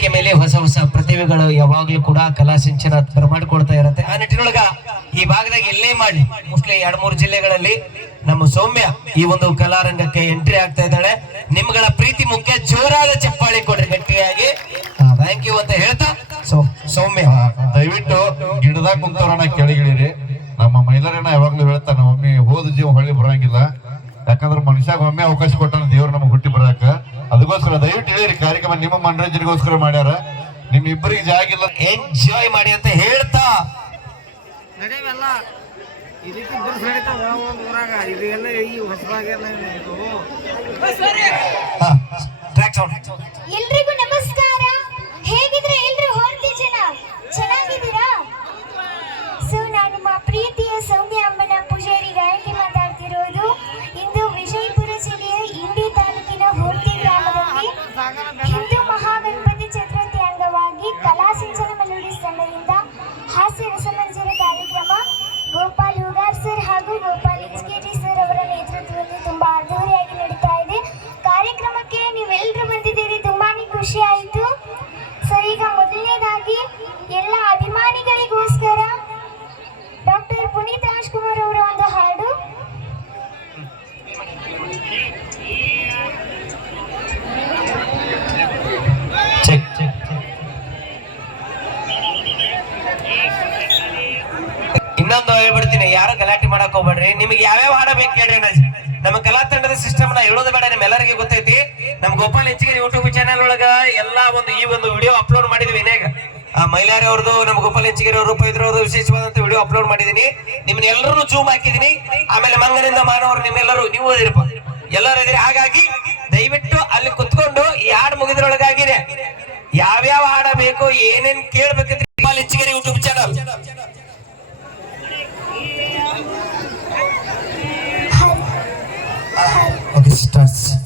ವೇದಿಕೆ ಮೇಲೆ ಹೊಸ ಹೊಸ ಪ್ರತಿಭೆಗಳು ಯಾವಾಗ್ಲೂ ಕೂಡ ಕಲಾ ಸಿಂಚನ ಬರಮಾಡ್ಕೊಳ್ತಾ ಇರುತ್ತೆ. ಆ ನಿಟ್ಟಿನೊಳಗ ಈ ಭಾಗದಾಗ ಎಲ್ಲೇ ಮಾಡಿ ಮೋಸ್ಟ್ಲಿ ಎರಡ್ ಮೂರು ಜಿಲ್ಲೆಗಳಲ್ಲಿ ನಮ್ಮ ಸೌಮ್ಯ ಈ ಒಂದು ಕಲಾರಂಗಕ್ಕೆ ಎಂಟ್ರಿ ಆಗ್ತಾ ಇದ್ದಾಳೆ. ನಿಮ್ಗಳ ಪ್ರೀತಿ ಮುಖ್ಯ ಜೋರಾದ ಚಪ್ಪಾಳಿ ಕೊಡ್ರಿ ಗಟ್ಟಿಯಾಗಿ. ಥ್ಯಾಂಕ್ ಯು ಅಂತ ಹೇಳ್ತಾ ಸೌಮ್ಯ. ದಯವಿಟ್ಟು ಗಿಡದಾಗ ಕುಂತವ್ರನ್ನ ಕೆಳಗಿಳಿರಿ. ನಮ್ಮ ಮಹಿಳೆಯರನ್ನ ಯಾವಾಗ್ಲೂ ಹೇಳ್ತಾನೆ, ಒಮ್ಮೆ ಹೋದ ಜೀವ ಹೊಳ್ಳಿ ಬರಂಗಿಲ್ಲ. ಯಾಕಂದ್ರೆ ಮನುಷ್ಯಾಗ ಒಮ್ಮೆ ಅವಕಾಶ ಕೊಟ್ಟಾನ ದೇವ್ರ ನಮ್ಗೆ ಹುಟ್ಟಿ ಬರಾಕ. ಅದಕ್ಕೋಸ್ಕರ ದಯವಿಟ್ಟು ಹೇಳಿರಿ ಕಾರ್ಯಕ್ರಮ ನಿಮ್ಮ ಮನರಂಜನೆಗೋಸ್ಕರ ಮಾಡ್ಯಾರ. ನಿಮ್ ಇಬ್ಬರಿಗೆ ಜಾಗ ಇಲ್ಲ. ಎಂಜಾಯ್ ಮಾಡಿ ಅಂತ ಹೇಳ್ತಾ. ನಡೆಯಲ್ಲ. ಇದಕ್ಕೆ ನಡೀತಾವ ಊರಾಗ. ಇದೆಲ್ಲ ಈ ಹೊಸದಾಗೆಲ್ಲ ಎಲ್ರಿಗೂ ನಮಸ್ಕಾರ. ಹೇಗಿದ್ರೆ gonna go. ಇನ್ನೊಂದು ಹೇಳ್ಬಿಡ್ತೀನಿ, ಯಾರು ಗಲಾಟೆ ಮಾಡಕ್ ಹೋಗ್ಬೇಡ್ರಿ. ನಿಮ್ಗೆ ಯಾವ್ಯಾವ ಹಾಡ ಬೇಕು ಅಣ್ಣಾಜಿ. ನಮ್ಮ ಕಲಾ ತಂಡದ ಸಿಸ್ಟಮ್ನ ಹೇಳೋದು ಬೇಡ ನಿಮ್ಮೆಲ್ಲರಿಗೂ ಗೊತ್ತೈತಿ. ನಮ್ ಗೋಪಾಲ್ ಹೆಚ್ಚಿಗೆ ಯೂಟ್ಯೂಬ್ ಚಾನೆಲ್ ಒಳಗ ಎಲ್ಲಾ ಒಂದು ಈ ಒಂದು ವಿಡಿಯೋ ಅಪ್ಲೋಡ್ ಮಾಡಿದ್ವಿ ಇನ್ಯಾಗ ಮೈಲಾರಿ ಅವ್ರದ್ದು, ನಮ್ಮ ಗೋಪಾಲ್ ಹೆಚ್ಚಿಗೆ ಅವರು ವಿಶೇಷವಾದಂತ ವಿಡಿಯೋ ಅಪ್ಲೋಡ್ ಮಾಡಿದೀನಿ. ನಿಮ್ನ ಎಲ್ಲರೂ ಜೂಮ್ ಹಾಕಿದೀನಿ. ಆಮೇಲೆ ಮಂಗನಿಂದ ಮಾನವರು ನಿಮ್ಮೆಲ್ಲರೂ, ನೀವು ಓದಿರಪ್ಪ ಎಲ್ಲರೂ ಇದ್ರಿ. ಹಾಗಾಗಿ ದಯವಿಟ್ಟು ಅಲ್ಲಿ ಕುತ್ಕೊಂಡು ಈ ಹಾಡು ಮುಗಿದ್ರೊಳಗಾಗಿದೆ. ಯಾವ್ಯಾವ ಹಾಡ ಬೇಕು, ಏನೇನ್ ಕೇಳ್ಬೇಕಂತ against us.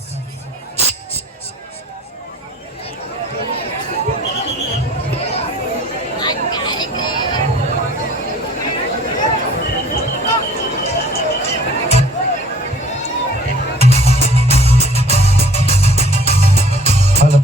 Hello.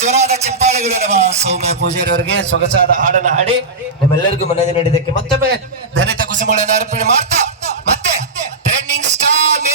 ಜೋರಾದ ಚಿಪ್ಪಾಳಿಗಳು ನಮ್ಮ ಸೌಮ್ಯ ಪೂಜಾರಿ ಸೊಗಸಾದ ಹಾಡನ್ನು ಹಾಡಿ ನಿಮ್ಮೆಲ್ಲರಿಗೂ ಮನವಿ ನೀಡಿದ್ದಕ್ಕೆ ಮತ್ತೊಮ್ಮೆ ಧನಿತ ಕುಸುಮಗಳನ್ನು ಅರ್ಪಣೆ ಮಾಡ್ತಾ